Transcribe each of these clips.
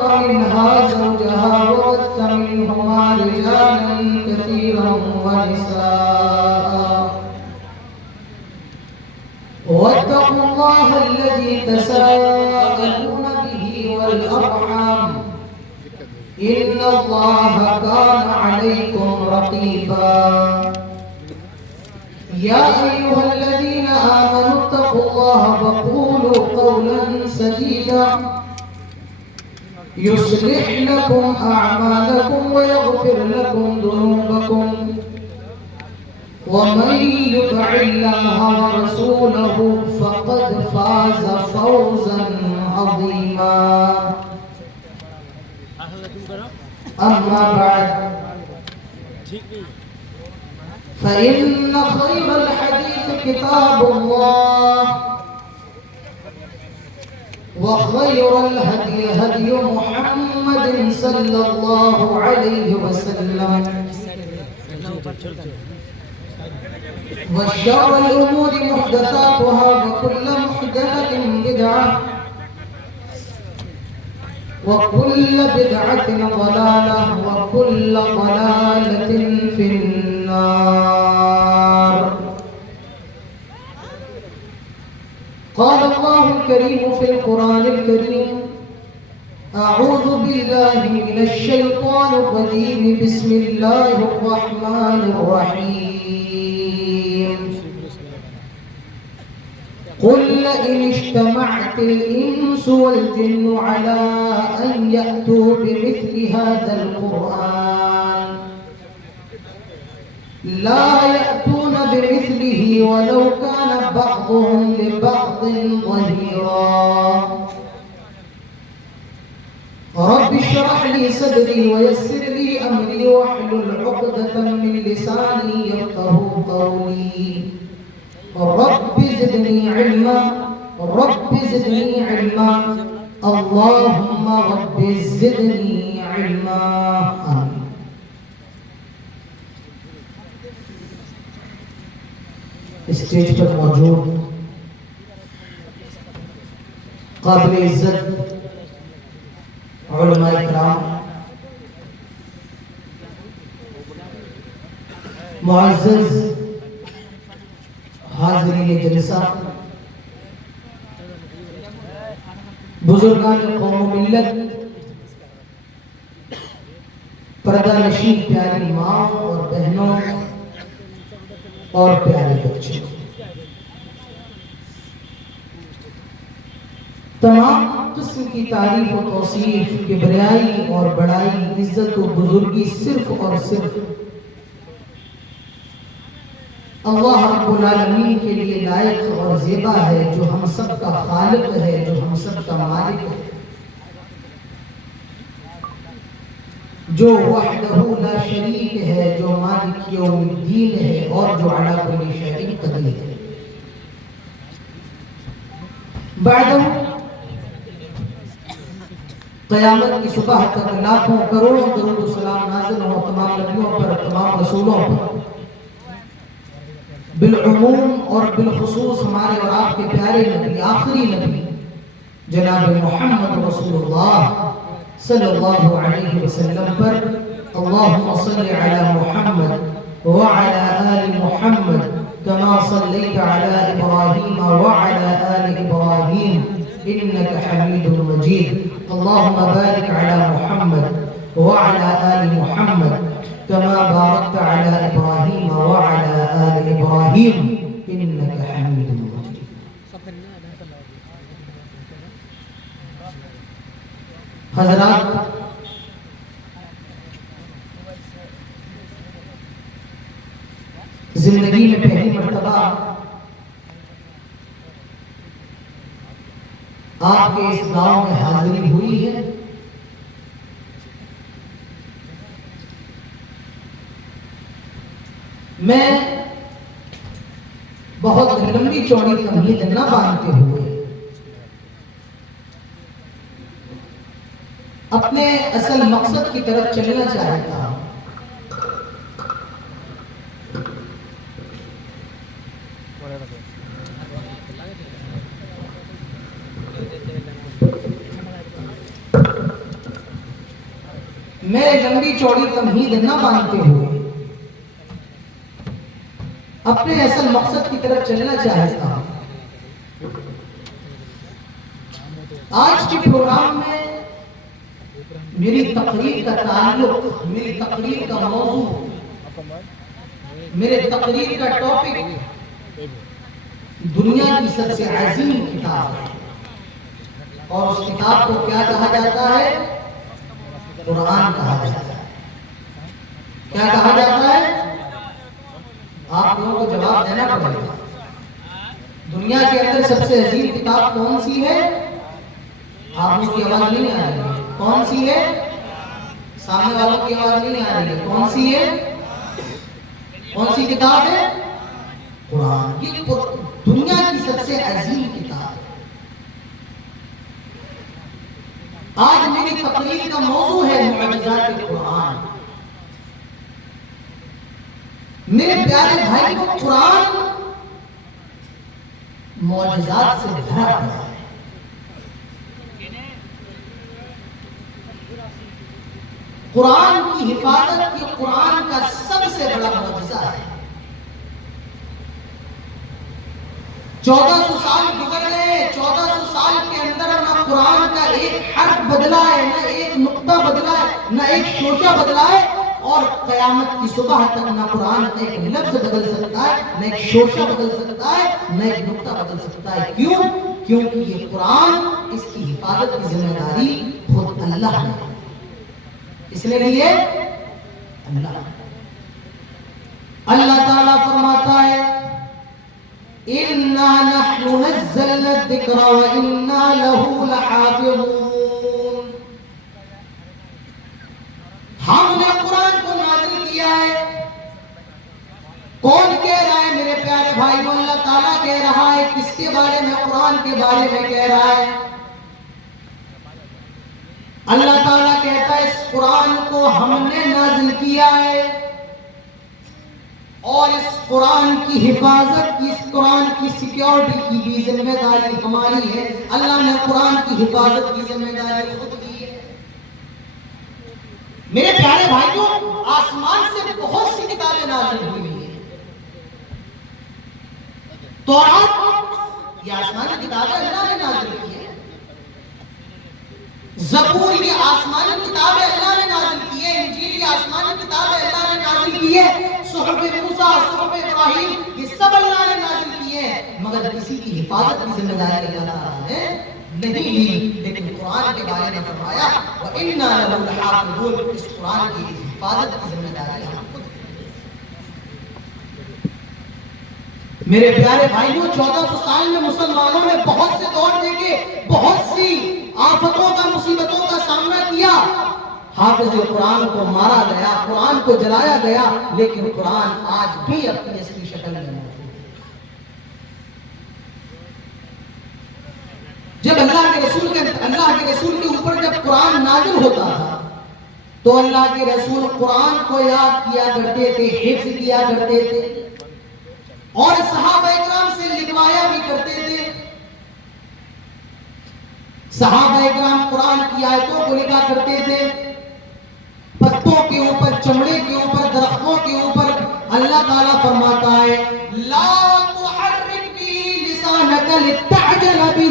منها زوجها وبث منهما رجالا كثيرا ونساء واتقوا الله الذي تساءلون به والأرحام إن الله كان عليكم رقيبا يا أيها الذين آمنوا اتقوا الله وقولوا قولا سديدا يصلح لكم أعمالكم ويغفر لكم ذنوبكم ومن يطع الله ورسوله فقد فاز فوزا عظيما أما بعد فإن خير الحديث كتاب الله وخير الهدي هدي محمد صلى الله عليه وسلم وشر الأمور محدثاتها وكل محدثة بدعة وكل بدعة ضلالة وكل ضلالة في النار. قال الله الكريم في القرآن الكريم: أعوذ بالله من الشيطان الرجيم بسم الله الرحمن الرحيم قل لئن اجتمعت الإنس والجن على أن يأتوا بمثل هذا القرآن لا يأتون بمثله ولو كان بعضهم لبعض ظهيرا. رب اشرح لي صدري ويسر لي أمري واحلل عقدة من لساني يفقهوا قولي. رب زدني علما رب زدني علما اللهم رب زدني علما آمين. اسٹیج پر موجود قابل عزت علماء کرام، معزز حاضرین جلسہ، بزرگان قوم و ملت، پردہ نشین پیاری ماں اور بہنوں اور پیارے بچے، تمام قسم کی تعریف و توصیف، کبریائی اور بڑائی، عزت و بزرگی صرف اور صرف اللہ رب العالمین کے لیے لائق اور زیبا ہے، جو ہم سب کا خالق ہے، جو ہم سب کا مالک ہے، جو وحدہ لا شریک ہے، جو مالک یوم الدین ہے، اور جو علی کل شیء قدیر ہے. بعد قیامت کی صبح تک لاکھوں کروڑوں درود و سلام نازل ہوں تمام نبیوں پر، تمام رسولوں پر، بالعموم اور بالخصوص ہمارے اور آپ کے پیارے نبی، آخری نبی جناب محمد رسول اللہ صلی اللہ علیہ وسلم پر. اللہم صلی علی محمد وعلی آل محمد كما صليت على إبراهيم وعلى آل إبراهيم إنك حميد مجيد. اللهم بارك على محمد وعلى آل محمد كما باركت على إبراهيم وعلى آل إبراهيم إنك حميد مجيد. حضرات، زندگی میں پہلی مرتبہ آپ کے اس گاؤں میں حاضری ہوئی ہے. میں بہت لمبی چوڑی تمہید نہ باندھتے ہوئے اپنے اصل مقصد کی طرف چلنا چاہتا ہوں. میں لمبی چوڑی تمہید نہ باندھتے ہوئے اپنے اصل مقصد کی طرف چلنا چاہتا ہوں۔ آج کے پروگرام میں میری تقریر کا تعلق، میری تقریر کا موضوع، میرے تقریر کا ٹاپک دنیا کی سب سے عظیم کتاب ہے، اور اس کتاب کو کیا کہا جاتا ہے؟ قرآن کہا جاتا ہے۔ کیا کہا جاتا ہے؟ آپ لوگوں کو جواب دینا پڑے گا۔ دنیا کے اندر سب سے عظیم کتاب کون سی ہے؟ آپ لوگوں کی آواز نہیں آ رہی ہے۔ کون سی ہے؟ سامنے والوں کی آواز نہیں آ رہی ہے۔ کون سی ہے؟ کون سی کتاب ہے؟ قرآن۔ یہ دنیا کی سب سے عظیم کتاب ہے۔ آج میری تقریر کا موضوع ہے معجزات قرآن۔ میرے پیارے بھائی کو قرآن معجزات سے بھرا ہوا ہے۔ قرآن کی حفاظت کی قرآن کا سب سے بڑا معجزہ ہے۔ 1400 سال گزر گئے، 1400 سال کے اندر نہ قرآن کا ایک حرف بدلا ہے، نہ ایک نقطہ بدلا ہے، نہ ایک شوشہ بدلا ہے، اور قیامت کی صبح تک نہ قرآن کا ایک لفظ بدل سکتا ہے، نہ ایک شوشہ بدل سکتا ہے، نہ ایک نقطہ بدل سکتا ہے۔ کیوں؟ کیونکہ یہ قرآن، اس کی حفاظت کی ذمہ داری خود اللہ نے، اس نے لیے اللہ تعالیٰ فرماتا ہے اِنَّا نَحْنُ نَزَّلْنَا الذِّكْرَ وَإِنَّا لَهُ لَحَافِظُونَ۔ ہم نے قرآن کو نازل کیا ہے۔ کون کہہ رہا ہے میرے پیارے بھائی؟ اللہ تعالیٰ کہہ رہا ہے۔ کس کے بارے میں؟ قرآن کے بارے میں کہہ رہا ہے۔ اللہ تعالیٰ کہتا ہے اس قرآن کو ہم نے نازل کیا ہے، اور اس قرآن کی حفاظت کی، اس قرآن کی سیکیورٹی کی بھی ذمہ داری ہماری ہے۔ اللہ نے قرآن کی حفاظت کی ذمہ داری خود دی ہے۔ میرے پیارے بھائیوں، آسمان سے بہت سی کتابیں نازل ہوئی ہیں۔ تورات یہ آسمانی کتابیں اللہ نے نازل کی ہے۔ زبور یہ آسمانی کتابیں اللہ نے نازل کی ہے۔ انجیل یہ آسمانی کتابیں اللہ نے نازل کی ہے۔ صحف موسیٰ، صحف ابراہیم یہ سب اللہ نے نازل کی ہے، مگر کسی کی حفاظت کی ذمہ داری اللہ تعالیٰ نے نہیں لی۔ لیکن قرآن کے بارے میں فرمایا وَإِنَّا لَهُ لَحَافِظُونَ، اس قرآن کی حفاظت کی ذمہ داری ہم خود۔ میرے پیارے بھائیوں، 1400 سال میں مسلمانوں نے بہت سے دور دیکھے، بہت سی آفتوں کا، مصیبتوں کا سامنا کیا۔ حافظ قرآن کو مارا گیا، قرآن کو جلایا گیا، لیکن قرآن آج بھی اپنی اصلی شکل میں موجود ہے۔ جب اللہ کے رسول کے اوپر جب قرآن نازل ہوتا تھا تو اللہ کے رسول قرآن کو یاد کیا کرتے تھے، حفظ کیا کرتے تھے، اور صحابہ اکرام سے لکھوایا بھی کرتے تھے۔ صحابہ اکرام قرآن کی آیتوں کو لکھا کرتے تھے، پتوں کے اوپر، چمڑے کے اوپر، درختوں کے اوپر۔ اللہ تعالیٰ فرماتا ہے لا تحرک به لسانك لتعجل به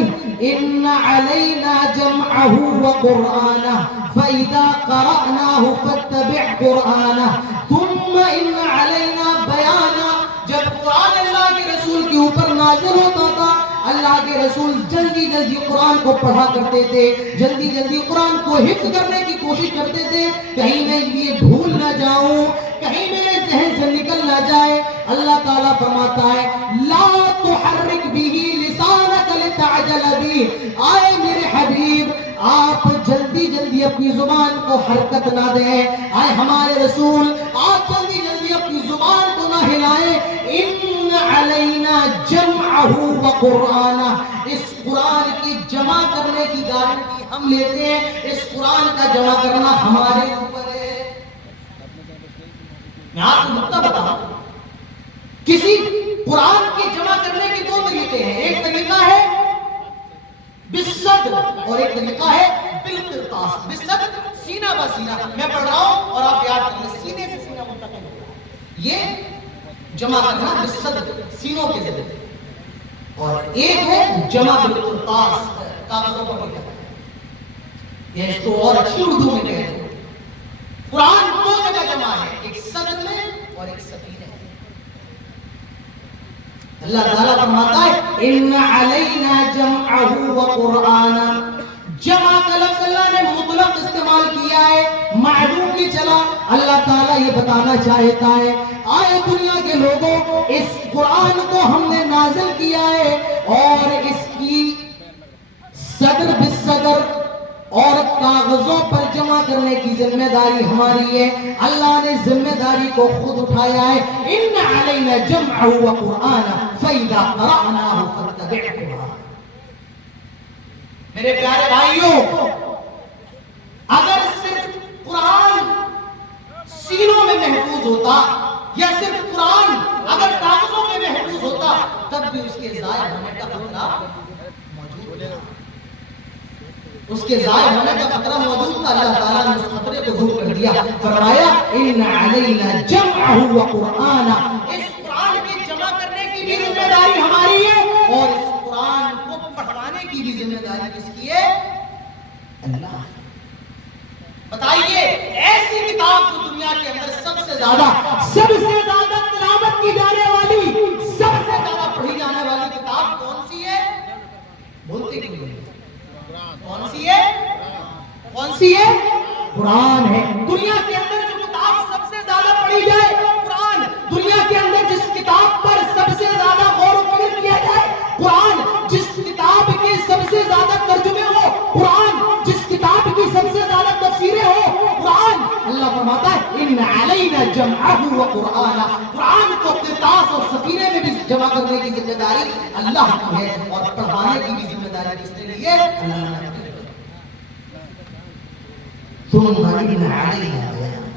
ان علینا جمعه وقرآنه فإذا قرأناه فاتبع قرآنه ثم ان علینا بیانه۔ جب قرآن اللہ کے رسول کے اوپر نازل ہوتا تھا، اللہ کے رسول جلدی جلدی قرآن کو پڑھا کرتے تھے، جلدی جلدی قرآن کو حفظ کرنے کی کوشش کرتے تھے، کہیں میں یہ بھول نہ جاؤں، کہیں میرے ذہن سے نکل نہ جائے۔ اللہ تعالیٰ فرماتا ہے لا تحرک به لسانك لتعجل به۔ آئے میرے حبیب، آپ جلدی جلدی اپنی زبان کو حرکت نہ دیں۔ آئے ہمارے رسول، آپ جلدی جلدی اپنی زبان کو نہ ہلائیں۔ ان علینا جمعہ وقرآنہ، اس قرآن کی جمع کرنے کی گارنٹی ہم لیتے ہیں، اس قرآن کا جمع کرنا ہمارے اوپر ہے۔ میں آپ کو نقطہ بتاؤں، کسی قرآن کی جمع کرنے کے دو طریقے ہیں، ایک طریقہ ہے بالصدر اور ایک طریقہ ہے بالقرطاس۔ بالصدر سینہ بسینہ میں پڑھ رہا ہوں اور آپ یاد کر لیں، سینے سے سینہ منتقل ہو رہا ہے، یہ جمع کرنا بالصدر، سینوں کے ذریعے، اور ایک ہے جمع بالقرطاس، کاغذوں پر لکھا ہے، یہ اس کو اور اچھی اردو میں کہتے ہیں۔ قرآن دو جگہ جمع ہے، ایک صدر میں اور ایک سفینے میں۔ اللہ تعالیٰ فرماتا ہے ان علینا جمعہ وقرآنا، جمع کا لفظ اللہ نے مطلق استعمال کیا ہے، معلوم کی چلا اللہ تعالیٰ یہ بتانا چاہتا ہے آئے دنیا کے لوگوں، اس قرآن کو ہم نے نازل کیا ہے اور اس کی صدر بالصدر اور کاغذوں پر جمع کرنے کی ذمہ داری ہماری ہے۔ اللہ نے ذمہ داری کو خود اٹھایا ہے، ان علینا جمعہ وقرآنا فإذا قرأناه فاتبع قرآنہ۔ میرے پیارے بھائیوں، اگر صرف قرآن سینوں میں محفوظ ہوتا یا صرف قرآن اگر کاغذوں میں محفوظ ہوتا تب بھی اس کے ضائع ہونے کا خطرہ موجود ہے، اس کے ضائع ہونے کا خطرہ موجود تھا۔ اللہ تعالیٰ نے اس خطرے کو دور کر دیا، فرمایا ان علینا جمعہ وقرآنا، اس قرآن کے جمع کرنے کی بھی ذمہ داری ہماری ہے اور اس قرآن کو پڑھوانے کی بھی ذمہ داری کس کی ہے؟ اللہ۔ بتائیے ایسی کتاب جو دنیا کے اندر سب سے زیادہ تلاوت کی جانے والی، سب سے زیادہ پڑھی جانے والی کتاب کون سی ہے؟ بولتے کیوں نہیں؟ کون سی ہے؟ کون سی ہے؟ قرآن ہے۔ دنیا کے اندر جو کتاب سب سے زیادہ پڑھی جائے قرآن، دنیا کے اندر جس کتاب پر سب سے زیادہ غور و فکر کیا جائے قرآن، جس کتاب کے سب سے زیادہ ترجمے ہو قرآن، جس کتاب کی سب سے زیادہ تفسیریں ہو قرآن۔ اللہ فرماتا ہے ان علینا جمعہ وقرآنا، قرآن کو قرطاس اور سفینے میں بھی جمع کرنے کی ذمہ داری اللہ کی ہے اور پڑھانے کی بھی ذمہ داری کس نے لی ہے؟ اللہ نے۔ ثم ان علینا بیان،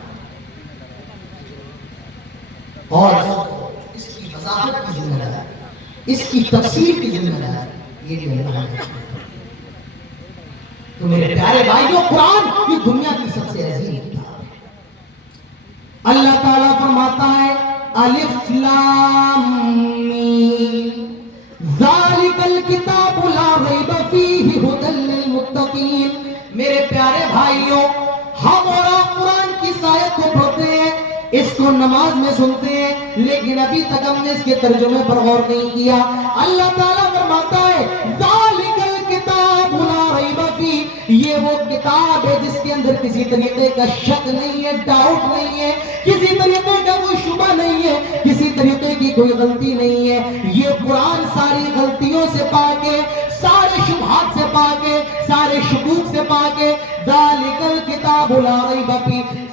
اور اس کی وضاحت کی ذمہ داری، اس کی تفسیر کی ذمہ داری یہ بھی اللہ نے۔ تو میرے پیارے بھائیوں، قرآن یہ دنیا کی سب سے عظیم کتاب ہے۔ اللہ تعالیٰ فرماتا ہے الف لام میم ذالک الکتاب لا ریب فیہ ھدی للمتقین۔ میرے پیارے بھائیوں، ہم اور آپ قرآن کی آیت کو پڑھتے ہیں، اس کو نماز میں سنتے ہیں، لیکن ابھی تک ہم نے اس کے ترجمے پر غور نہیں کیا۔ اللہ تعالیٰ فرماتا ہے ذالک الکتاب لا ریب فیہ، یہ وہ کتاب ہے جس کے اندر کسی طریقے کا شک نہیں ہے، ڈاؤٹ نہیں ہے، کسی طریقے کا کوئی شبہ نہیں ہے، کسی طریقے کی کوئی غلطی نہیں ہے۔ یہ قرآن ساری غلطیوں سے پاک ہے، سارے شبہات سے پاک ہے، سارے شکوک سے پاک ہے۔ ذالک الکتاب لا ریب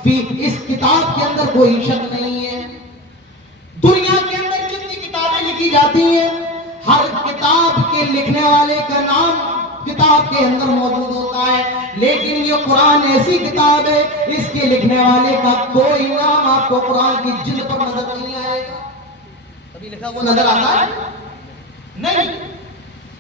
فیہ، اس کتاب کے اندر کوئی شک نہیں ہے۔ دنیا کے اندر جتنی کتابیں لکھی جاتی ہیں، ہر کتاب کے لکھنے والے کا نام کتاب کے اندر موجود ہوتا ہے، لیکن یہ قرآن ایسی کتاب ہے اس کے لکھنے والے کا کوئی نام آپ کو قرآن کی جلد پر نظر نہیں آئے گا۔ کبھی لکھا وہ نظر آتا ہے؟ نہیں۔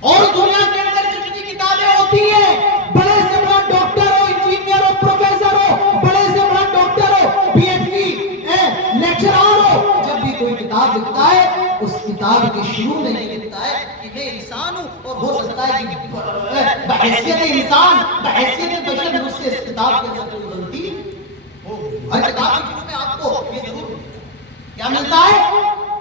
اور دنیا کے اندر جتنی کتابیں ہوتی ہیں، بڑے سے بڑا ڈاکٹر ہو، انجینئر ہو، پروفیسر ہو، بڑے سے بڑا ڈاکٹر ہو، پی ایچ ڈی لیکچرار ہو، جب بھی کوئی کتاب لکھتا ہے اس کتاب کے شروع میں یہ لکھتا ہے کہ میں انسان ہوں اور ہو سکتا ہے کہ بحیثیت انسان، بحیثیت بشر مجھ سے اس کتاب کے اندر کوئی غلطی ہو۔ ہر کتاب کے شروع میں آپ کو یہ ضرور کیا ملتا ہے؟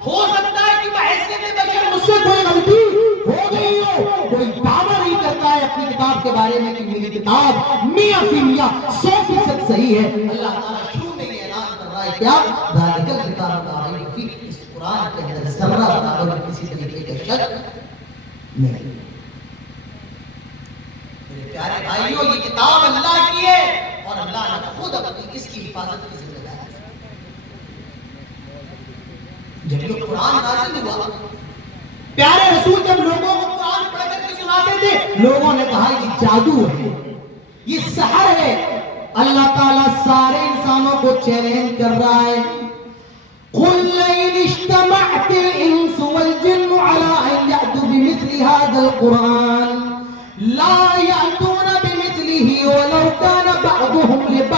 ہو سکتا ہے کہ بحیثیت بشر مجھ سے کوئی غلطی ہو گئی ہو۔ کوئی دعویٰ نہیں کرتا ہے اپنی کتاب کے بارے میں کہ میری کتاب 100% 100% صحیح ہے۔ اللہ تعالیٰ شروع میں یہ اعلان کر رہا ہے کیا؟ ذالک الکتاب لا ریب فیہ، اس قرآن کے اندر ذرہ برابر کسی طریقے کا شک نہیں۔ میرے پیارے بھائیوں، یہ کتاب اللہ کی ہے اور اللہ نے خود اپنی اس کی حفاظت کی ذمہ داری۔ جب یہ قرآن نازل ہوا، پیارے رسول جب لوگوں کو قرآن پڑھ کر کے سناتے تھے، لوگوں نے کہا یہ جادو ہے، یہ سحر ہے۔ اللہ تعالیٰ سارے انسانوں کو چیلنج کر رہا ہے، قُلْ لَئِنِ اجْتَمَعَتِ الْإِنسُ وَالْجِنُّ عَلَىٰ أَن يَأْتُوا بِمِثْلِ هَٰذَا الْقُرْآنِ لَا يَأْتُونَ بِمِثْلِهِ وَلَوْ كَانَ بَعْضُهُمْ لِبَعْضٍ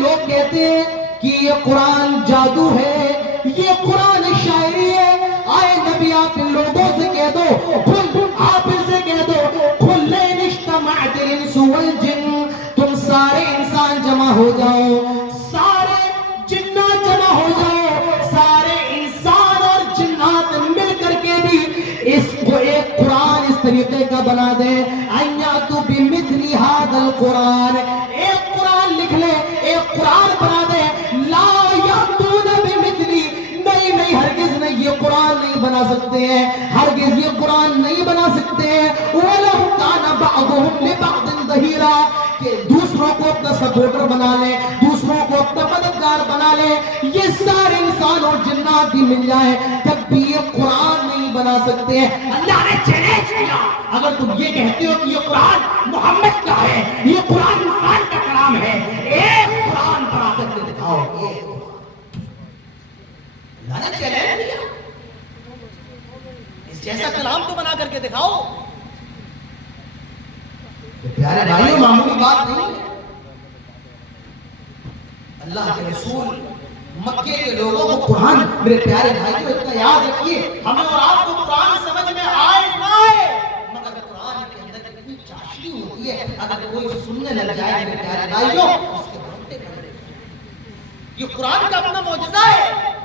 لوگ کہتے ہیں کہ یہ قرآن جادو ہے، یہ قرآن شاعری ہے، آئے نبی آپ ان لوگوں سے کہہ دو، آپ ان سے کہہ دو، قُلْ لَئِنِ اجْتَمَعَتِ الْإِنسُ وَالْجِنُّ، تم سارے انسان جمع ہو جاؤ، سارے جنات جمع ہو جاؤ، سارے انسان اور جنات مل کر کے بھی اس کو ایک قرآن اس طریقے کا بنا دے، أَن يَأْتُوا بِمِثْلِ هَذَا الْقُرْآنِ، ایک قرآن لکھ لے، ایک قرآن بنا دے، لَا يَأْتُونَ بِمِثْلِهِ، نہیں ہرگز نہیں یہ قرآن نہیں بنا سکتے ہیں، ہرگز یہ قرآن نہیں بنا سکتے ہیں، وَلَوْ كَانَ بَعْضُهُمْ لِبَعْضٍ ظَهِيرًا، کہ دوسروں کو اپنا سپورٹر بنا لے، دوسروں کو اپنا مددگار بنا لے، یہ سارے انسان اور جنات بھی مل جائیں تب بھی یہ قرآن نہیں بنا سکتے ہیں۔ اللہ نے چیلنج کیا، اگر تم یہ کہتے ہو کہ یہ قرآن محمد کا ہے، یہ قرآن انسان کا کلام ہے، ایک قرآن بنا کر کے دکھاؤ، اللہ نے چیلنج کیا، اس جیسا کلام تو بنا کر کے دکھاؤ۔ پیارے بھائیوں معمولی بات نہیں ہے، اللہ کے رسول مکے کے لوگوں کو قرآن، میرے پیارے بھائیوں اتنا یاد رکھیے، ہمیں اور آپ کو قرآن سمجھ میں آئے نہ آئے، مگر قرآن کے اندر اتنی چاشنی ہوتی ہے، اگر کوئی سننے لگ جائے میرے پیارے بھائیوں اس کے رونگٹے کھڑے ہو جائیں۔ یہ قرآن کا اپنا معجزہ ہے۔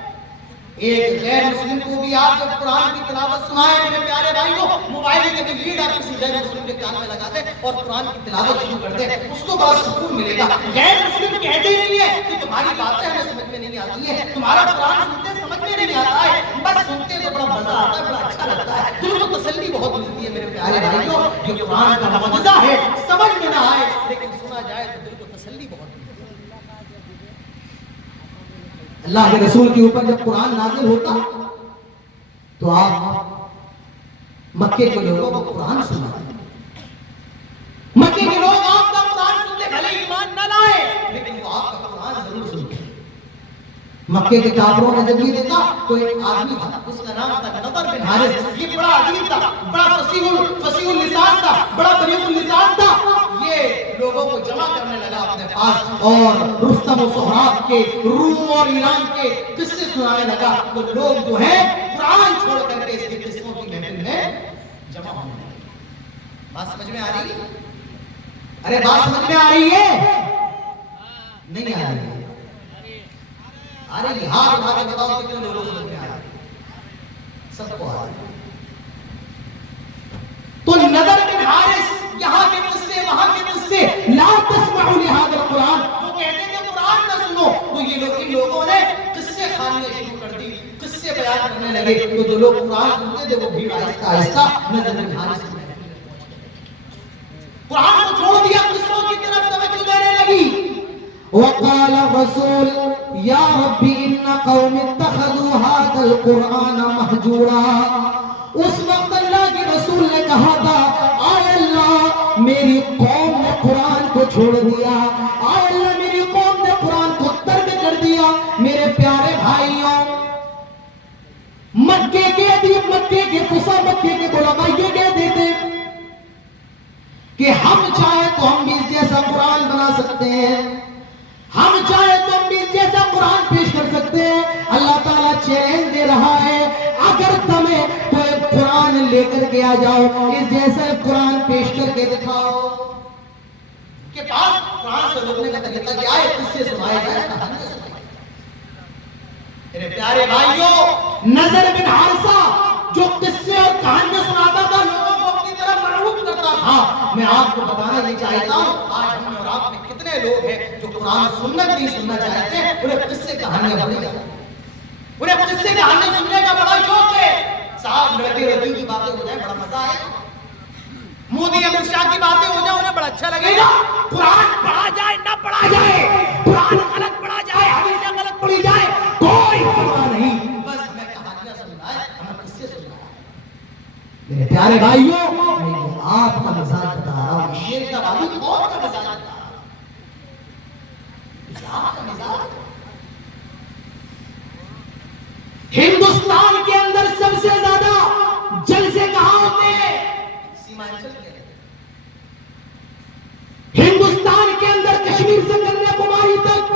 ایک غیر مسلم کو بھی آپ جب قرآن کی تلاوت سنائیں میرے پیارے بھائیوں، موبائل کے بھی لیڈ آپ کسی غیر مسلم کے کان میں لگا دیں اور قرآن کی تلاوت شروع کر دیں، اس کو بڑا سکون ملے گا۔ غیر مسلم کہتے ہی نہیں ہے کہ تمہاری باتیں ہمیں سمجھ میں نہیں آتی ہیں، تمہارا قرآن سنتے سمجھ میں نہیں آتا ہے، بس سنتے تو بڑا مزہ آتا ہے، بڑا اچھا لگتا ہے، دل کو تسلی بہت ملتی ہے میرے پیارے بھائیوں۔ یہ قرآن کا معجزہ ہے، سمجھ میں نہ آئے لیکن سنا جائے تو دل کو تسلی بہت ملتی ہے۔ اللہ کے رسول کے اوپر جب قرآن نازل ہوتا تو آپ مکے کے لوگوں کو قرآن سناتے، مکے کے لوگ آپ کا قرآن سنتے، بھلے ایمان نہ لائے لیکن وہ آپ کا قرآن ضرور سنتے۔ مکے کے کافروں نے جب یہ دیکھا تو ایک آدمی تھا، اس کا نام تھا نضر بن حارث، یہ بڑا عجیب تھا، بڑا فصیح اللسان تھا، بڑا بلیغ اللسان تھا، یہ لوگوں کو جمع کرنے لگا اپنے پاس اور رستم و سہراب کے، روم اور ایران کے قصے سنانے لگا، تو لوگ جو ہے قرآن چھوڑ کر کے اس کے قصوں کی محفل میں جمع ہونے لگے۔ بات سمجھ میں آ رہی ہے؟ ارے بات سمجھ میں آ رہی ہے؟ نہیں آ رہی ہے؟ آ رہی ہے؟ ہاتھ اٹھا کے بتاؤ کتنے لوگوں کو سمجھ میں آ رہی ہے؟ سب کو آ رہی ہے۔ تو نضر بن حارث، یہاں کے قصے وہاں کے قصے، لا تسمعوا لهذا القرآن، وہ کہتے تھے قرآن نہ سنو، تو یہ لوگ ان لوگوں نے قصے کھانے شروع کر دی، قصے بیان کرنے لگے، تو جو لوگ قرآن سنتے تھے وہ بھی آہستہ آہستہ نضر بن حارث سے قرآن کو چھوڑ دیا، قصوں کی طرف توجہ دینے لگی۔ وقال الرسول یا رب ان قوم اتخذوا هذا القرآن مہجورا، اس وقت اللہ کے رسول نے کہا تھا آئے اللہ میری قوم نے قرآن کو چھوڑ دیا، آئے اللہ میری قوم نے قرآن کو ترک کر دیا۔ میرے پیارے بھائیوں، مکے کے ادیب، مکے کے فصاح، مکے کے علماء یہ کہتے تھے کہ ہم چاہے تو ہم بھی اس جیسا قرآن بنا سکتے ہیں، ہم چاہے تو ہم بھی اس جیسا قرآن پیش کر سکتے ہیں۔ اللہ تعالیٰ چیلنج دے رہا ہے اگر تمہیں تو ایک قرآن لے کر کے آ جاؤ، اس جیسا قرآن پیش کر کے دکھاؤ۔ کے پاس قرآن سے روکنے کا طریقہ کیا ہے؟ قصے سنائے جائے، کہانیاں سنائے جائے۔ میرے پیارے بھائیوں، نضر بن حارثہ جو قصے اور کہانیاں سناتا تھا، لوگوں کو اپنی طرف مرغوب کرتا تھا، میں آپ کو بتانا یہ چاہتا ہوں آج ہم اور آپ میں کتنے لوگ ہیں جو قرآن سنت نہیں سننا چاہتے، انہیں قصے کہانیاں بڑی جاتی ہیں، انہیں قصے کہانیاں سننے کا بڑا شوق ہے۔ صاحب لڑکی لڑکی کی باتیں ہو جائیں بڑا مزہ آئے گا، مودی امت شاہ کی باتیں ہو جائیں انہیں بڑا اچھا لگے گا، قرآن پڑھا جائے نہ پڑھا جائے، قرآن غلط پڑھا جائے، حدیثیں غلط پڑھی جائے، کوئی پرواہ نہیں، بس ہمیں کہانیاں سننا ہے، ہمیں قصے سننا ہے۔ میرے پیارے بھائیوں، میں آپ کا مزاج بتا رہا ہوں، شیر کا والی کون کا مزاج بتا رہا ہوں، آپ کا مزاج۔ ہندوستان کے اندر سب سے زیادہ جلسے کہاں ہوتے ہیں؟ سیمانچل کے اندر۔ ہندوستان کے اندر کشمیر سے کنیا کماری تک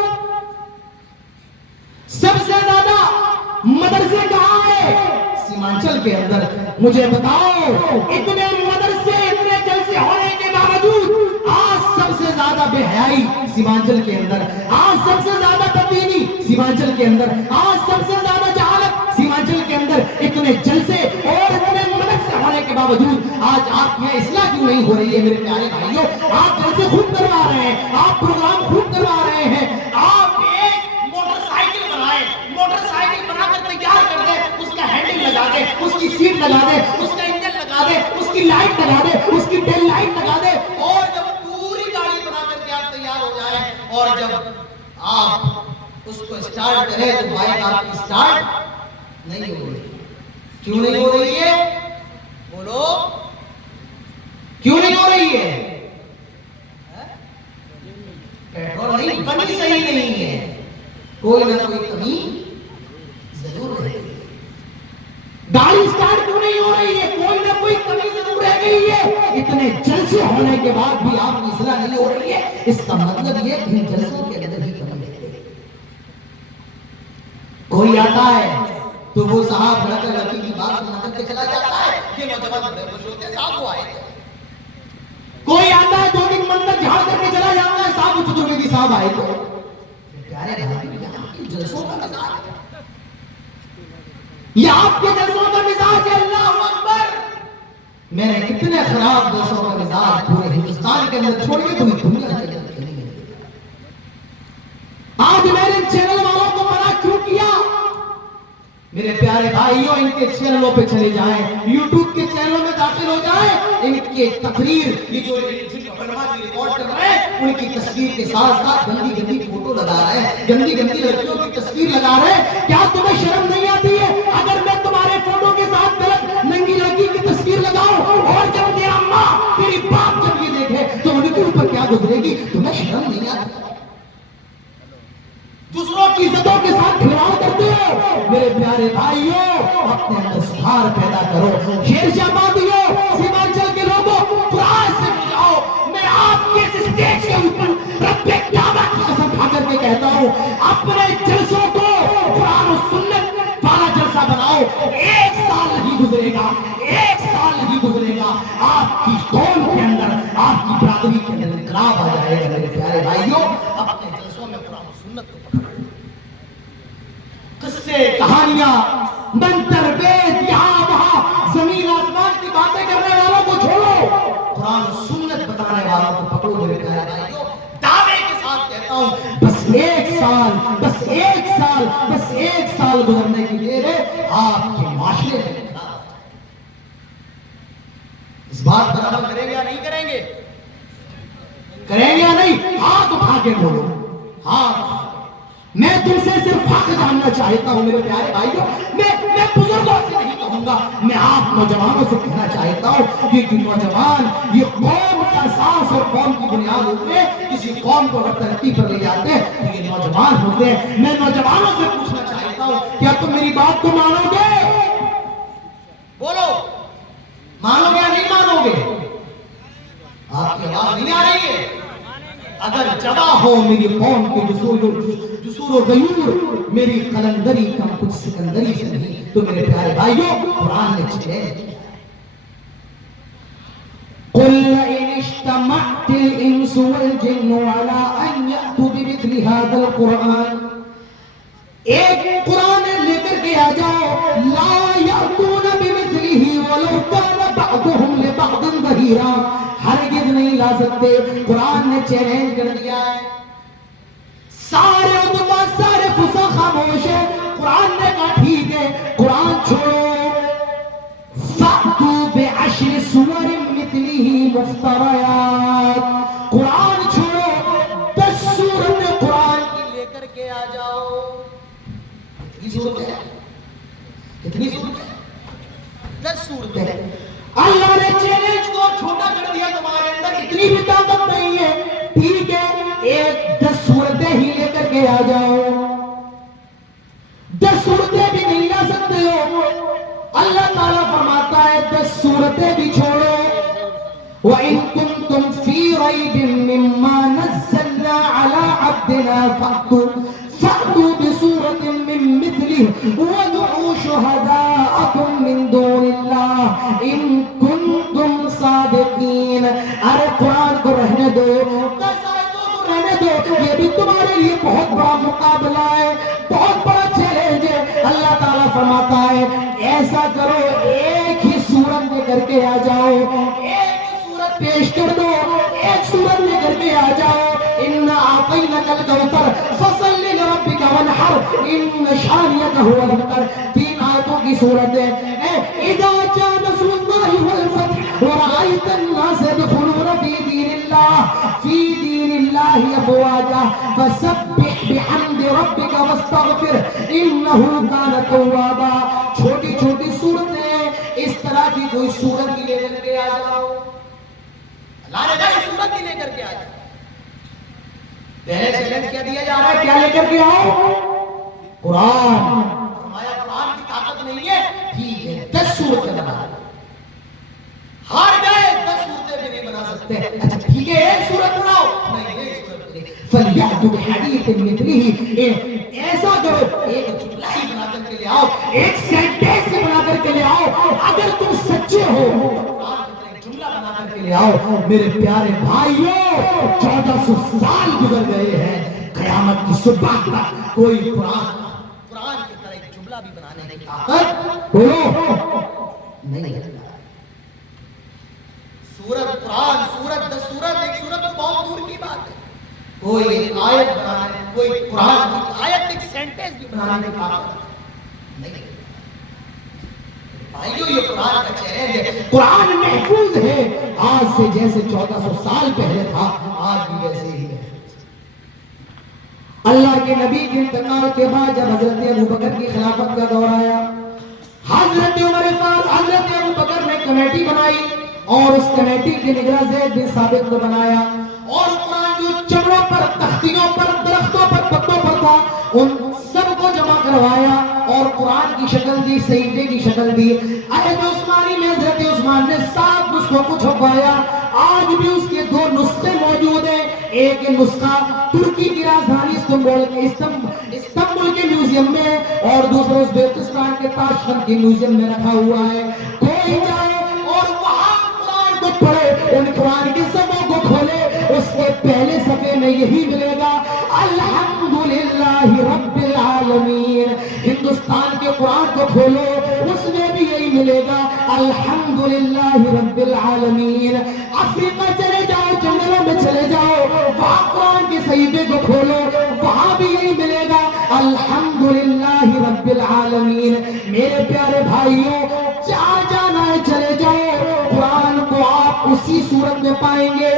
سیمانچل کے اندر مجھے بتاؤ اتنے مدرسے اتنے جلسے ہونے کے باوجود آج سب سے زیادہ بے حیائی سیمانچل کے اندر، آج سب سے زیادہ بدبینی سیمانچل کے اندر، آج سب سے زیادہ جہالت سیمانچل کے اندر، اتنے جلسے اور اتنے مدرسے ہونے کے باوجود آج آپ یہاں اصلاح کیوں نہیں ہو رہی ہے میرے پیارے بھائیوں؟ آپ جلسے خوب کروا رہے ہیں، آپ پروگرام خوب کروا رہے ہیں، آپ ایک موٹر سائیکل بنائیں، موٹر سائیکل بنا کر تیار کر دیں، اس کا ہینڈل لگا دیں، اس کی سیٹ لگا دیں، اس کا انجن لگا دیں، اس کی لائٹ لگا دیں، اس کی ٹیل لائٹ لگا دیں، اور جب پوری گاڑی بنا کر کے آپ تیار ہو جائیں اور جب آپ اس کو اسٹارٹ کریں تو بائک آپ کی اسٹارٹ نہیں ہو رہی۔ کیوں نہیں ہو رہی ہے؟ بولو کیوں نہیں ہو رہی ہے؟ پیٹرول نہیں، پنی صحیح نہیں ہے، کوئی نہ کوئی کمی ضرور ہے۔ گاڑی سٹارٹ کیوں نہیں ہو رہی ہے؟ کوئی نہ کوئی کمی ضرور رہ گئی ہے۔ اتنے جلسے ہونے کے بعد بھی آپ کی اصلاح نہیں ہو رہی ہے، اس کا مطلب یہ کہ ان جلسوں کے اندر ہی کمی ہے۔ کوئی آتا ہے تو وہ صاحب رکھ رکھی کی بات سنا کر کے چلا جاتا ہے کہ نوجوان بڑے خوش ہوتے ہیں صاحب وہ آئے تھے۔ کوئی آتا ہے 2 دن منتر جھاڑ کر کے چلا جاتا ہے صاحب وہ چچو کی صاحب آئے تھے۔ پیارے بھائی یہاں کی جلسوں کا مزاج ہے، یہ آپ کے جلسوں کا مزاج ہے۔ اللہ اکبر! میں نے اتنے خراب جلسوں کا مزاج پورے ہندوستان کے اندر چھوڑ کے پوری دنیا کے اندر نہیں ہے۔ آج میں نے چینل والوں کو منع کیوں کیا؟ میرے پیارے بھائیوں ان کے چینلوں پہ چلے جائیں، یوٹیوب کے چینلوں میں داخل ہو جائیں، ان کے تقریر یہ جو علماء کی ریکارڈ کر رہے ہیں ان کی تصویر کے ساتھ ساتھ گندی گندی فوٹو لگا رہے ہیں، گندی گندی لڑکیوں کی تصویر لگا رہے ہیں۔ کیا تمہیں شرم نہیں آتی ہے اگر میں تمہارے فوٹو کے ساتھ غلط ننگی لڑکی کی تصویر لگاؤں اور جب تیرا ماں تیری باپ جب یہ دیکھے تو ان کے اوپر کیا گزرے گی؟ تمہیں شرم نہیں آتی؟ دوسروں کی عزتوں کے ساتھ کھلواڑ کرتے ہو۔ میرے پیارے بھائیوں اپنے اندر سدھار پیدا کرو۔ شیرشاہ بادیوں، سیمانچل کے لوگوں، قرآن سے جاؤ۔ میں آپ کے اس اسٹیج کے اوپر رب کعبہ کی قسم کھا کر کے کہتا ہوں اپنے جلسوں کو قرآن و سنت والا جلسہ بناؤ۔ 1 سال نہیں گزرے گا، 1 سال نہیں گزرے گا، آپ کی قوم کے اندر، آپ کی برادری کے اندر انقلاب آ جائے گا۔ میرے پیارے بھائیوں اپنے جلسوں میں قرآن و سنت کو پکڑو۔ قصے کہانیاں منتر وید یہاں وہاں زمین آسمان کی باتیں کرنے والوں کو چھوڑو، قرآن و سنت بتانے والوں کو پکڑو۔ میرے پیارے بھائیوں دعوے کے ساتھ کہتا ہوں بس 1 سال، بس 1 سال، بس 1 سال گزرنے کی دیر ہے، آپ کے معاشرے میں انقلاب آ جائے۔ اس بات پر عمل کریں گے یا نہیں کریں گے؟ کریں گے یا نہیں؟ ہاتھ اٹھا کے بولو۔ ہاں میں تم سے صرف حق جاننا چاہتا ہوں میرے پیارے بھائیوں، میں بزرگوں سے نہیں کہوں گا، میں آپ نوجوانوں سے کہنا چاہتا ہوں کہ نوجوان یہ قوم کا اساس اور قوم کی بنیاد ہوتے ہیں۔ کسی قوم کو اگر ترقی پر لے جاتے ہیں تو یہ نوجوان ہوتے ہیں۔ میں نوجوانوں سے پوچھنا چاہتا ہوں کیا تم میری بات کو مانو گے؟ بولو مانو گے یا نہیں مانو گے؟ آپ کی آواز نہیں آ رہی ہے۔ اگر جواب ہو میری قوم کے جسور و غیور، میری قلندری کم کچھ سکندری سے نہیں، تو میرے پیارے بھائیوں قرآن نے چیلنج کیا قُلْ إِنِ اجْتَمَعَتِ الْإِنسُ وَالْجِنُّ عَلَىٰ أَن يَأْتُوا بِمِثْلِ هَٰذَا الْقُرْآنِ، ایک قرآن لے کر کے آ جاؤ، لا يأتون بمثله ولو كان بعضهم لبعض ظهيرا، ہرگز نہیں لا سکتے۔ قرآن نے چیلنج کر دیا ہے، سارے علماء سارے فصاح خاموش ہیں۔ قرآن نے کہا ٹھیک ہے قرآن چھوڑو، فَأْتُوا بِعَشْرِ سُوَرٍ مِثْلِهِ مُفْتَرَيَاتٍ، قرآن چھوڑو 10 سورت قرآن کی لے کر کے آ جاؤ۔ کتنی صورت ہے؟ کتنی صورت ہے؟ 10 صورت ہے۔ اللہ نے چیلنج کو چھوٹا کر دیا، تمہارے اندر اتنی بھی طاقت نہیں ہے، ٹھیک ہے ایک 10 صورتیں ہی لے کر کے آ جاؤ۔ 10 صورتیں بھی نہیں لا سکتے ہو، اللہ تعالیٰ فرماتا ہے 10 صورتیں بھی چھوڑو۔ وَإِن كُنتُمْ فِي رَيْبٍ مِّمَّا نَزَّلْنَا عَلَىٰ عَبْدِنَا فَأْتُوا بِسُورَةٍ مِّن مِّثْلِهِ وَادْعُوا شُهَدَاءَكُم مِّن یہ بھی تمہارے لیے بہت بڑا مقابلہ ہے، بہت بڑا چیلنج ہے۔ اللہ تعالیٰ فرماتا ہے ایسا کرو، ایک ہی سورت لے کر کے آ جاؤ، ایک ہی سورت پیش کر دو، ایک سورت لے کر کے آ جاؤ۔ اِنَّا أَعْطَيْنَاكَ الْكَوْثَرَ فَصَلِّ لِرَبِّكَ وَانْحَرْ إِنَّ شَانِئَكَ هُوَ الْأَبْتَرُ۔ 3 آیتوں کی صورت ہے۔ اِذَا جَاءَ نَصْرُ اللَّهِ وَالْفَتْحُ وَرَأَيْتَ النَّاسَ يَدْخُلُونَ فِي دِينِ اللَّهِ أَفْوَاجًا فَسَبِّحْ بِحَمْدِ رَبِّكَ وَاسْتَغْفِرْهُ إِنَّهُ كَانَ تَوَّابًا۔ چھوٹی چھوٹی صورتیں، اس طرح کی کوئی صورت بھی لے کر کے آ جاؤ، اللہ نے کہا صورت بھی لے کر کے آ جاؤ۔ پہلے چیلنج کیا دیا جا رہا ہے، کیا لے کر کے آؤ؟ قرآن۔ فرمایا قرآن کی طاقت نہیں ہے، ٹھیک ہے 10 صورتیں بنا دو، ہار گئے 10 صورتیں بھی نہیں بنا سکتے، اچھا ٹھیک ہے ایک صورت بناؤ، نہیں ایک صورت نہیں، فَلْيَأْتُوا بِحَدِيثٍ مِثْلِهِ۔ ایسا کرو ایک جملہ ہی بنا کر کے لے آؤ، ایک سینٹینس ہی بنا کر کے لے آؤ، اگر تم سچے ہو جملہ بنا کر کے لے آؤ۔ میرے پیارے بھائیوں 1400 سال گزر گئے ہیں، قیامت کی صبح تک کوئی قرآن کی طرح ایک جملہ بھی بنانے کی طاقت بولو نہیں ہے۔ سورت قرآن، سورت 10 سورت، ایک سورت تو بہت دور کی بات ہے، کوئی ایک آیت بنانے، کوئی قرآن کی آیت ایک سینٹینس بھی بنانے کی طاقت نہیں ہے۔ بھائیو یہ قرآن کا چیلنج ہے، قرآن محفوظ ہے، آج سے جیسے 1400 سال پہلے تھا آج بھی ویسے ہی ہے۔ اللہ کے نبی کے انتقال کے بعد جب حضرت ابوبکر کی خلافت کا دور آیا، حضرت حضرت ابوبکر نے کمیٹی بنائی اور اس کمیٹی کے نگراں زید بن ثابت کو بنایا، اور قرآن جو چمڑوں پر، تختیوں پر، درختوں پر، پتوں پر تھا ان سب کو جمع کروایا اور قرآن کی شکل دی، صحیفے کی شکل دی۔ عہد عثمانی میں حضرت عثمان نے 7 نسخوں کو چھپوایا، آج بھی اس کے 2 نسخے موجود ہیں، ایک نسخہ ترکی کی راجدھانی استنبول کے میوزیم میں اور دوسرا ازبکستان کے تاشقند کے میوزیم میں رکھا ہوا ہے۔ کوئی جائے اور وہاں قرآن کو پڑھے، ان قرآن کے صفحوں کو کھولے، اس کے پہلے صفحے میں یہی ملے گا الحمدللہ رب العالمین۔ ہندوستان کے قرآن کو کھولو، اس میں بھی یہی ملے گا الحمدللہ رب العالمین۔ افریقہ چلے جاؤ، جنگلوں میں چلے جاؤ، وہاں قرآن کے صحیفے کو کھولو، وہاں بھی یہی ملے گا الحمدللہ رب العالمین۔ میرے پیارے بھائیوں جہاں جانا ہے چلے جاؤ، قرآن کو آپ اسی صورت میں پائیں گے،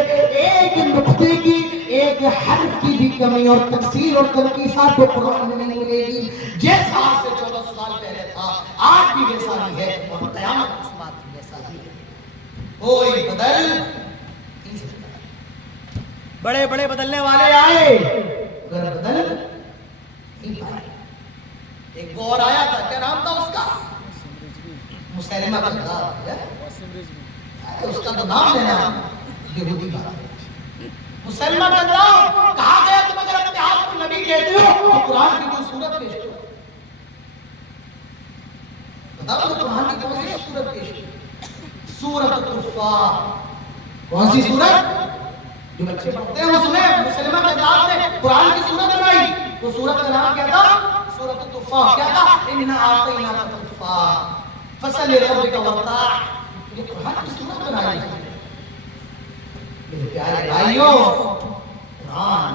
ایک نقطے کی، ایک حرف کی بھی کمی اور تفسیر اور تنقیصات کو قرآن میں نہیں ملے گی۔ جیسا آج سے 1400 سال پہلے تھا آج بھی ویسا ہی ہے اور قیامت اس بات بھی ویسا ہی ہے، کوئی بدل نہیں سکتا۔ بڑے بڑے بدلنے والے آئے مگر بدل نہیں پائے۔ ایک اور آیا تھا، کیا نام تھا اس کا؟ مسیلمہ کذاب ہے، اس کا تو نام لینا یہودی بات ہے۔ مسلمہ کذاب کہا گیا تم اگر اپنے آپ کو نبی کہتے ہو تو قرآن کی کوئی صورت پیش کرو، بتاؤ تو قرآن کی کون سی صورت پیش کرو؟ سورۃ الطفیل۔ کون سی صورت؟ جو بچے پڑھتے ہیں وہ سنیں، مسلمہ کذاب نے قرآن کی صورت بنائی، وہ صورت کا نام کیا تھا؟ سورۃ الطفیل۔ کیا تھا؟ اِنَّا أَعْطَيْنَاكَ الْكَوْثَرَ فَصَلِّ لِرَبِّكَ وَانْحَرْ۔ یہ قرآن کی صورت بنائی ہے۔ میرے پیارے بھائیوں قرآن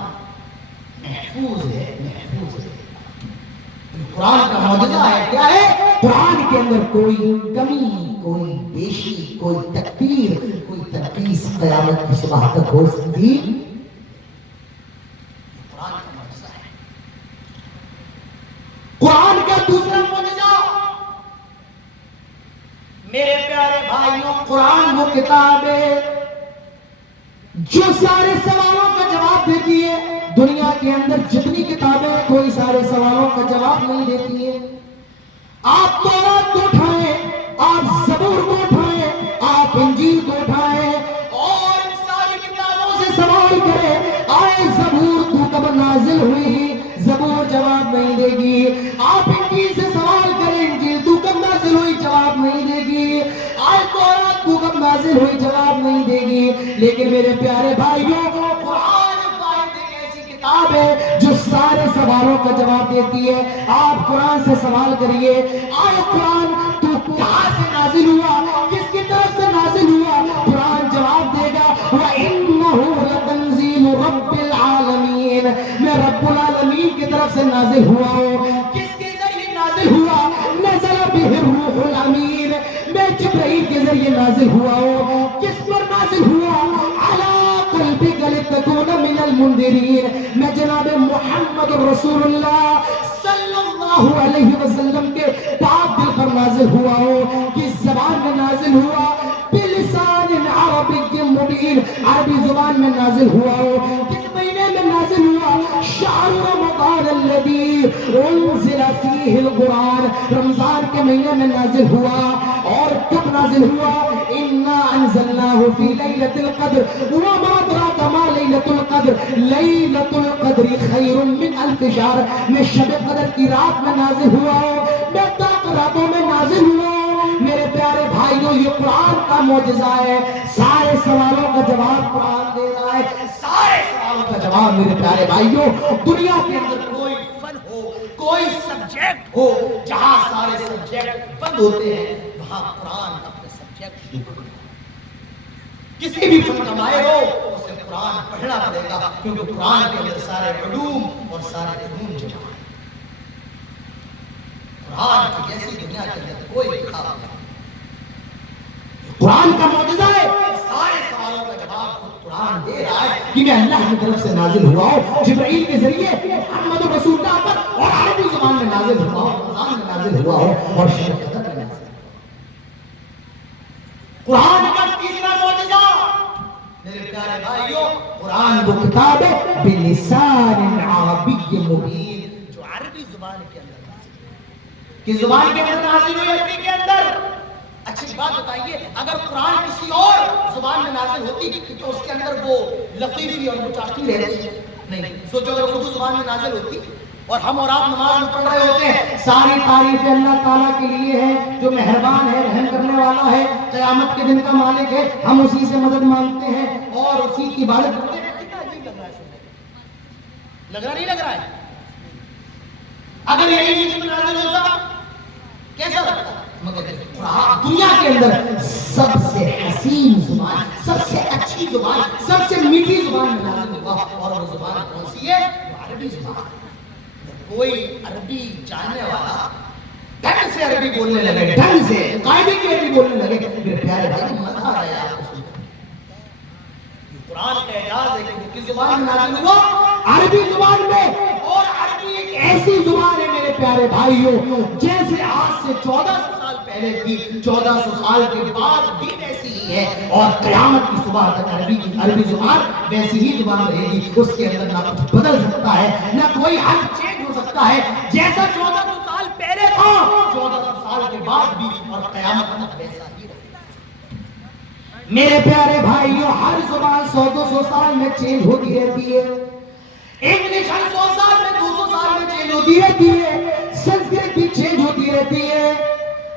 محفوظ ہے، محفوظ ہے۔ قرآن کا معجزہ ہے، کیا ہے؟ قرآن کے اندر کوئی کمی، کوئی بیشی، کوئی تکبیر، کوئی تنقیص قیامت کی صبح تک ہو سکتی۔ قرآن کا معجزہ ہے۔ قرآن کا دوسرا معجزہ میرے پیارے بھائیوں، قرآن وہ کتاب ہے جو سارے سوالوں کا جواب دیتی ہے۔ دنیا کے اندر جتنی کتابیں کوئی سارے سوالوں کا جواب نہیں دیتی ہے۔ آپ تورات کو اٹھائیں، آپ زبور کو اٹھائیں، آپ انجیل کو اٹھائیں اور ان ساری کتابوں سے سوال کریں، آئے زبور تو کب نازل ہوئی؟ زبور جواب نہیں دے گی۔ آپ انجیل سے سوال کریں، انجیل تو کب نازل ہوئی؟ جواب نہیں دے گی۔ آئے تورات تو کب نازل ہوئی؟ جواب نہیں دے گی۔ لیکن میرے پیارے بھائیوں قرآن واحد ایک ایسی کا جواب دیتی ہے. آپ قرآن سے سوال کریے آئے قرآن تو کہاں سے نازل ہوا, کس کی طرف سے نازل ہوا؟ قرآن جواب دے گا وَإِنَّهُ لَتَنزِيلُ رَبِّ الْعَالَمِينَ, میں رب العالمین کی طرف سے نازل ہوا ہوں. کس کے ذریعے نازل ہوا؟ نزل بِهِ الرُّوحُ الْأَمِينُ, میں جبرائیل کے ذریعے نازل ہوا ہوں. کس پر نازل ہوا؟ عَلَىٰ قَلْبِكَ لِتَكُونَ مِنَ الْمُنذِرِينَ, میں جناب محمد رسول اللہ صلی اللہ علیہ وسلم کے پاک دل پر نازل ہوا ہوں. کس زبان میں نازل ہوا؟ بلسان عربی مبین, عربی زبان میں نازل ہوا ہوں. کس مہینے میں نازل ہوا؟ شہر رمضان الذی انزل فیہ القرآن, رمضان کے مہینے میں نازل ہوا. اور کب نازل ہوا؟ انا انزلناہ فی لیلۃ القدر وما ادراک ما لیلۃ القدر لیلۃ القدر خیر من الف شہر, میں شب قدر کی رات میں نازل ہوا ہوں, میں تاک راتوں میں نازل ہوا ہوں. میرے پیارے بھائیوں یہ قرآن کا معجزہ ہے. سارے سوالوں کا جواب قرآن دے رہا ہے, سارے سوالوں کا جواب. میرے پیارے بھائیوں دنیا کے اندر کوئی فن ہو, کوئی سبجیکٹ ہو جہاں سارے سبجیکٹ بند ہوتے ہیں, وہاں قرآن اپنے سبجیکٹ شروع کرتا ہے. کسی بھی فن کا ماہر ہو اسے قرآن پڑھنا پڑے گا, کیونکہ قرآن کے اندر سارے علوم اور سارے علوم جمع ہیں. قرآن کی ایسی دنیا کے اندر کوئی کتاب نہیں. قرآن کا معجزہ ہے, سارے سوالوں کا جواب خود قرآن دے رہا ہے کہ میں اللہ کی طرف سے نازل ہوا ہوں, جبرائیل کے ذریعے محمد رسول اللہ پر, اور عربی زبان میں نازل ہوا ہوں, رمضان میں نازل ہوا ہوں, اور شب قدر میں نازل ہوا ہوں. قرآن کا تیسرا معجزہ میرے پیارے بھائیوں, قرآن وہ کتاب ہے بلسان عربی مبین, جو عربی زبان کے اندر نازل ہوئی. کس زبان کے اندر نازل ہوئی؟ عربی کے اندر. اچھی بات بتائیے, اگر قرآن کسی اور زبان میں نازل ہوتی تو اس کے اندر وہ لطیفی اور مچاشی رہتی نہیں. سوچو اگر اردو زبان میں نازل ہوتی اور ہم اور آپ نماز میں پڑھ رہے ہوتے ہیں, ساری تعریفیں اللہ تعالیٰ کے لیے ہیں جو مہربان ہے, رحم کرنے والا ہے, قیامت کے دن کا مالک ہے, ہم اسی سے مدد مانگتے ہیں اور اسی کی عبادت کرتے ہیں. کتنا عجیب لگ رہا ہے سننے میں, لگ رہا نہیں لگ رہا ہے؟ اگر یہی چیز میں نازل ہوتا کیسا لگتا؟ مگر دنیا کے اندر سب سے حسین زبان, سب سے اچھی زبان, سب سے میٹھی زبان میں نازل ہوا, اور وہ زبان کون سی ہے؟ وہ عربی زبان. کوئی عربی جاننے والا ڈھنگ سے عربی بولنے لگے, ڈھنگ سے قاعدے کی عربی بولنے لگے, میرے پیارے بھائی مزہ آ رہا ہے آپ کو. قرآن کا اعجاز ہے کہ وہ کس زبان میں نازل ہوا؟ عربی زبان میں. اور عربی ایک ایسی زبان ہے میرے پیارے بھائیوں, جیسے آج سے 1400 سال پہلے تھی, 1400 سال کے بعد بھی ویسی ہی ہے, اور قیامت کی صبح تک عربی زبان ویسی ہی زبان رہے گی. اس کے اندر نہ کچھ بدل سکتا ہے, نہ کوئی حرف چینج ہو سکتا ہے. جیسا 1400 سال پہلے تھا 1400 سال کے بعد بھی, اور قیامت تک ویسا ہی رہے گا. میرے پیارے بھائیوں ہر زبان 100-200 سال میں چینج ہوتی رہتی ہے. انگلش ہر 100 سال میں 200 سال میں چینج ہوتی رہتی ہے, سنسکرت بھی چینج ہوتی رہتی ہے.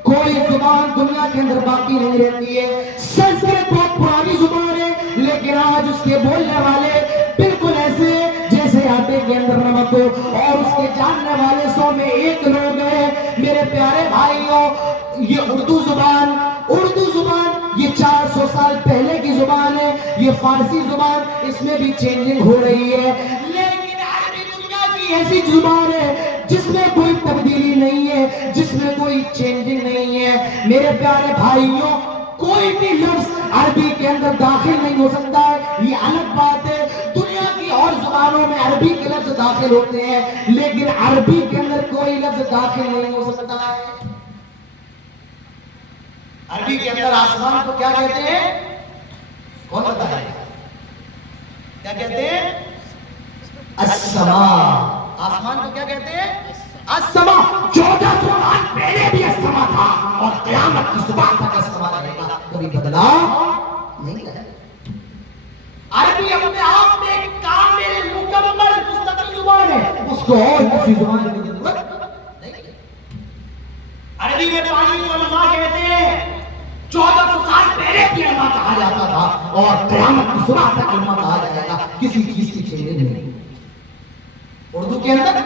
کوئی زبان دنیا کے اندر باقی نہیں رہتی ہے. سنسکرت بہت پرانی زبان ہے, لیکن آج اس کے بولنے والے بالکل ایسے جیسے آٹے کے اندر نمک ہو, اور اس کے جاننے والے 100 میں 1 لوگ ہیں. میرے پیارے بھائیوں یہ اردو زبان یہ 400 سال پہلے کی زبان ہے. یہ فارسی زبان, اس میں بھی چینجنگ ہو رہی ہے. لیکن عربی دنیا کی ایسی زبان ہے جس میں کوئی تبدیلی نہیں ہے, جس میں کوئی چینجنگ نہیں ہے. میرے پیارے بھائیوں کوئی بھی لفظ عربی کے اندر داخل نہیں ہو سکتا ہے, یہ الگ بات ہے. دنیا کی اور زبانوں میں عربی کے لفظ داخل ہوتے ہیں, لیکن عربی کے اندر کوئی لفظ داخل نہیں ہو سکتا ہے. عربی کے اندر آسمان کو کیا کہتے ہیں؟ کون بتائے گا؟ کیا کہتے ہیں؟ السماء. آسمان کو کیا کہتے ہیں؟ السماء. 1400 سال پہلے بھی السماء تھا, اور قیامت کی صبح تک السماء رہے گا, کبھی بدلا نہیں ہے. عربی اپنے آپ میں کامل مکمل مستقل زبان ہے, اس کو اور کسی زبان کی ضرورت نہیں ہے. عربی میں پانی کو علماء کہتے ہیں. 1400 سال پہلے بھی علماء کہا جاتا تھا, اور قیامت کی صبح تک علماء کہا جائے گا, کسی چیز کی چینج نہیں. اردو کے اندر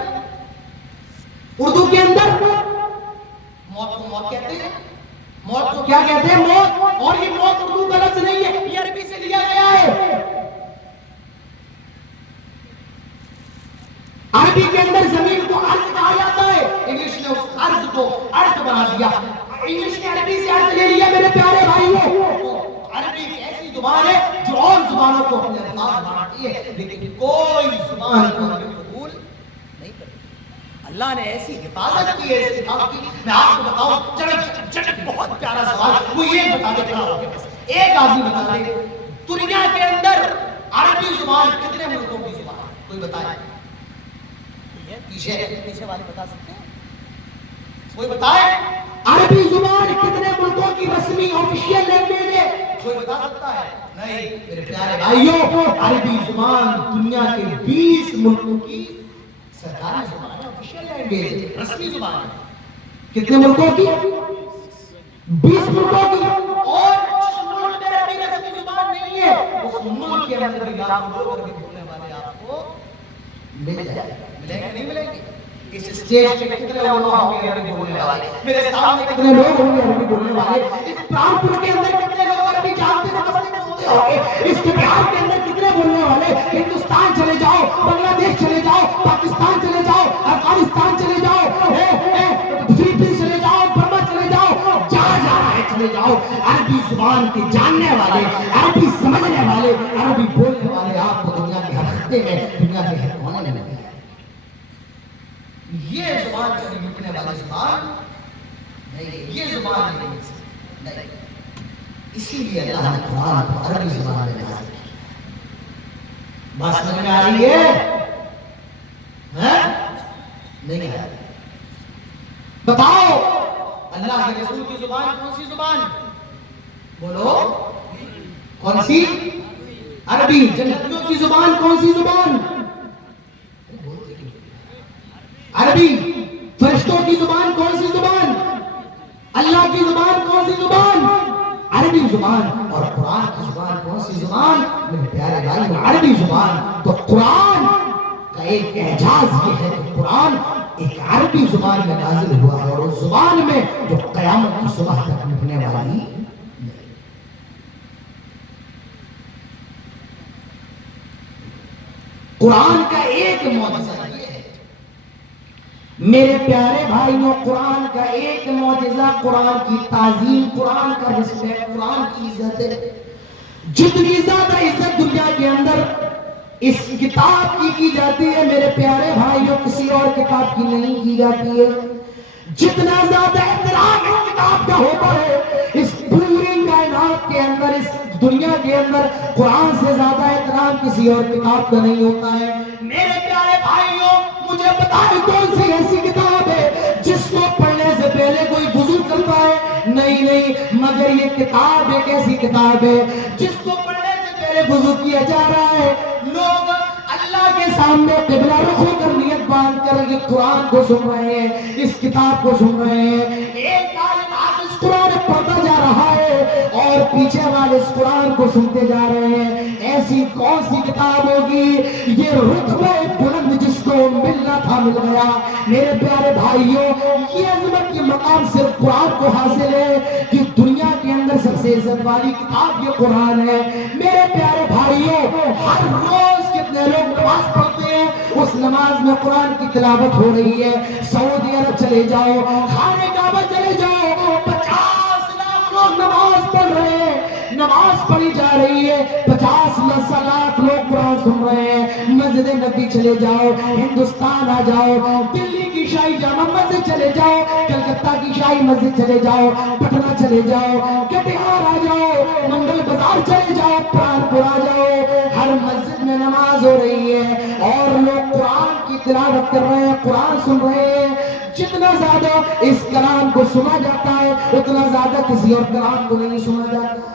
کے اندر موت کو موت کہتے ہیں. موت کو کیا کہتے ہیں؟ موت. اور یہ موت اردو کا لفظ نہیں ہے، یہ عربی سے لیا گیا ہے. عربی کے اندر زمین کو ارض کہا جاتا ہے، انگلش نے اس ارض کو ارض بنا دیا. انگلش نے عربی سے ارض لے لیا میرے پیارے بھائیوں. عربی ایک ایسی زبان ہے جو اور زبانوں کو اپنے الفاظ بناتی ہے، لیکن کوئی زبان کو قبول نہیں کرتی. اللہ نے ایسی حفاظت کی ہے اس کتاب کی. میں آپ کو بتاؤں، چلو بہت پیارا سوال، وہ یہ بتا دے کھڑا ہو کے بس ایک آدمی بتا دے دنیا کے اندر عربی زبان کتنے ملکوں کی زبان ہے؟ کوئی بتائے؟ پیچھے والے بتا سکتے ہیں؟ کوئی بتائے عربی زبان کتنے ملکوں کی رسمی آفیشیل لینگویج ہے؟ کوئی بتا سکتا ہے؟ نہیں میرے پیارے بھائیوں، عربی زبان دنیا کے 20 ملکوں کی سرکاری زبان ہے، آفیشیل لینگویج ہے، رسمی زبان ہے. کتنے ملکوں کی؟ 20 ملکوں کی. اور جس ملک میں عربی رسمی زبان نہیں ہے اس ملک کے اندر بھی لاکھوں لوگ عربی بولنے والے آپ کو مل جائے. ملیں گے نہیں ملیں گے؟ اس اسٹیج پہ کتنے لوگ ہوں گے عربی بولنے والے؟ میرے سامنے کتنے لوگ ہوں گے عربی بولنے والے؟ اس پرانپور کے اندر کتنے لوگ عربی جانتے سمجھتے بولتے ہوں گے؟ اس بہار کے اندر کتنے بولنے والے؟ ہندوستان چلے جاؤ، بنگلہ دیش چلے جاؤ، پاکستان چلے جاؤ، افغانستان چلے جاؤ، فلپائن چلے جاؤ، برما چلے جاؤ، جہاں جانا ہے چلے جاؤ. عربی زبان کے جاننے والے، عربی سمجھنے والے، عربی بولنے والے آپ کو دنیا کے ہر خطے میں، دنیا کے ہر کونے میں ملیں گے. یہ زبان کبھی مٹنے والی زبان نہیں، یہ زبان نہیں. اسی لیے اللہ نے قرآن کو عربی زبان میں نازل کیا. بات سمجھ میں آ رہی ہے؟ نہیں آ رہی؟ بتاؤ اللہ کے رسول کی زبان کون سی زبان؟ بولو کون سی؟ عربی. جنتیوں کی زبان کون سی زبان؟ عربی. فرشتوں کی زبان کون سی زبان؟ اللہ کی زبان کون سی زبان؟ عربی زبان. اور قرآن کی زبان کون سی زبان؟ میرے پیارے بھائی عربی زبان. تو قرآن کا ایک اعجاز یہ ہے کہ قرآن ایک عربی زبان میں نازل ہوا ہے، اور اس زبان میں جو قیامت کی صبح تک مٹنے والی. قرآن کا ایک معجزہ یہ ہے میرے پیارے بھائیوں، قرآن کا ایک معجزہ، قرآن کی تعظیم، قرآن کا رسپیکٹ، قرآن کی عزت ہے. جتنی زیادہ عزت دنیا کے اندر اس کتاب کی جاتی ہے میرے پیارے بھائیوں، کسی اور کتاب کی نہیں کی جاتی ہے. جتنا زیادہ احترام اس کتاب کا ہوتا ہے اس پوری کائنات کے اندر، اس دنیا کے اندر، قرآن سے زیادہ احترام کسی اور کتاب کا نہیں ہوتا ہے. میرے پیارے بھائیوں مجھے بتائیں کون سی ایسی کتاب ہے جس کو پڑھنے سے پہلے کوئی وضو کرتا ہے؟ نہیں، مگر یہ کتاب ایک ایسی کتاب ہے جس کو پڑھنے سے پہلے وضو کیا جا رہا ہے. لوگ اللہ کے سامنے قبلہ رخ ہو کر نیت باندھ کر یہ قرآن کو سن رہے ہیں، اس کتاب کو سن رہے ہیں. ایک عالم حافظ قرآن پڑھتا جا رہا ہے اور پیچھے والے اس قرآن کو سنتے جا رہے ہیں. ایسی کون سی کتاب ہوگی یہ رتبہ بلند جس کو ملنا تھا مل گیا؟ میرے پیارے بھائیوں یہ عظمت کے مقام صرف قرآن کو حاصل ہے کہ دنیا کے اندر سب سے عزت والی کتاب یہ قرآن ہے. میرے پیارے بھائیوں ہر روز کتنے لوگ نماز پڑھتے ہیں، اس نماز میں قرآن کی تلاوت ہو رہی ہے. سعودی عرب چلے جاؤ، خانہ کعبہ چلے جاؤ، 50 لاکھ لوگ نماز پڑھ رہے ہیں، نماز پڑھی جا رہی ہے، 50 لاکھ لوگ قرآن سن رہے ہیں. مسجد نبی چلے جاؤ، ہندوستان آ جاؤ، دلی کی شاہی جامع مسجد چلے جاؤ، کلکتہ کی شاہی مسجد چلے جاؤ، پٹنہ چلے جاؤ، کٹیہار آ جاؤ، منگل بازار چلے جاؤ، پرانپور آ جاؤ، ہر مسجد میں نماز ہو رہی ہے اور لوگ قرآن کی تلاوت کر رہے ہیں، قرآن سن رہے ہیں. جتنا زیادہ اس کلام کو سنا جاتا ہے اتنا زیادہ کسی اور کلام کو نہیں سنا جاتا.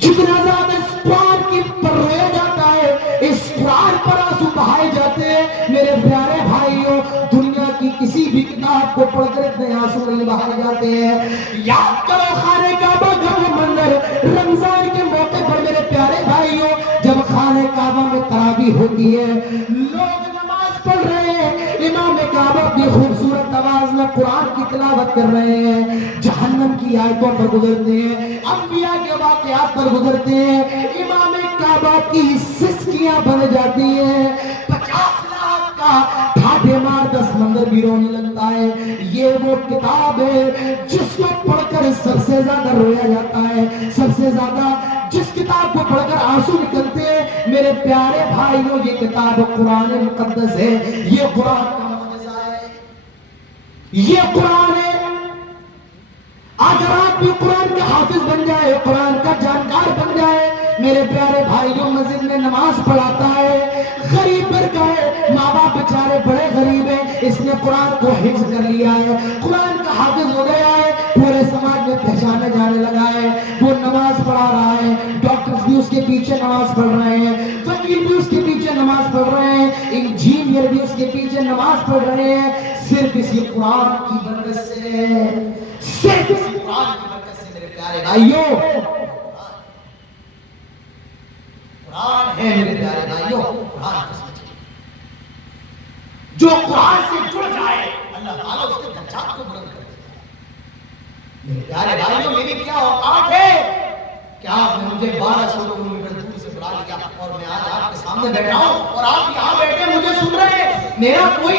جتنا زیادہ اس قرآن کی پر رویا جاتا ہے، اس قرآن پر آنسو بہائے جاتے ہیں. میرے پیارے بھائیوں دنیا کی کسی بھی کتاب کو پڑھ کر اتنے آنسو نہیں بہائے جاتے ہیں. یاد کرو خانہ کعبہ کا وہ منظر رمضان کے موقع پر میرے پیارے بھائیوں، جب خانہ کعبہ میں تراویح ہوتی ہے، لوگ نماز پڑھ رہے ہیں، امام کعبہ اپنی خوبصورت آواز میں قرآن کی تلاوت کر رہے ہیں، جہنم کی آیتوں پر گزرتے ہیں، انبیاء کے واقعات پر گزرتے ہیں، امام کعبہ کی سسکیاں بن جاتی ہیں، 50 لاکھ کا ٹھاٹھے مار 10 سمندر بھی رونے لگتا ہے۔ یہ وہ کتاب ہے جس کو پڑھ کر سب سے زیادہ رویا جاتا ہے، سب سے زیادہ جس کتاب کو پڑھ کر آنسو نکلتے ہیں۔ میرے پیارے بھائیوں، یہ کتاب قرآن مقدس ہے، یہ قرآن کا معجزہ ہے، یہ قرآن ہے۔ اگر آپ بھی قرآن کا حافظ بن جائے، قرآن کا جانکار بن جائے، میرے پیارے بھائیوں، مسجد میں نماز پڑھاتا ہے، غریب گھر کا ہے، ماں باپ بیچارے بڑے غریب ہیں، اس نے قرآن کو حفظ کر لیا ہے، قرآن کا حافظ ہو گیا ہے، پورے سماج میں پہچانے جانے لگا ہے، وہ نماز پڑھا رہا ہے، ڈاکٹرز بھی اس کے پیچھے نماز پڑھ رہے ہیں، وکیل بھی اس کے پیچھے نماز پڑھ رہے ہیں، انجینئر بھی اس کے پیچھے نماز پڑھ رہے ہیں، صرف اسی قرآن کی برکت سے، صرف اسی قرآن کی برکت سے میرے پیارے بھائیوں۔ قرآن ہے میرے پیارے بھائیوں، قرآن کو سمجھیں۔ جو قرآن سے جڑ جائے اللہ تعالیٰ اس کے درجات کو بلند کر دیتا ہے۔ میرے پیارے بھائیوں، میری کیا اوقات ہے کہ آپ نے مجھے 1200 کلومیٹر دور سے بلا لیا اور میں آج آپ کے سامنے بیٹھا ہوں اور آپ یہاں بیٹھے مجھے سن رہے ہیں، میرا کوئی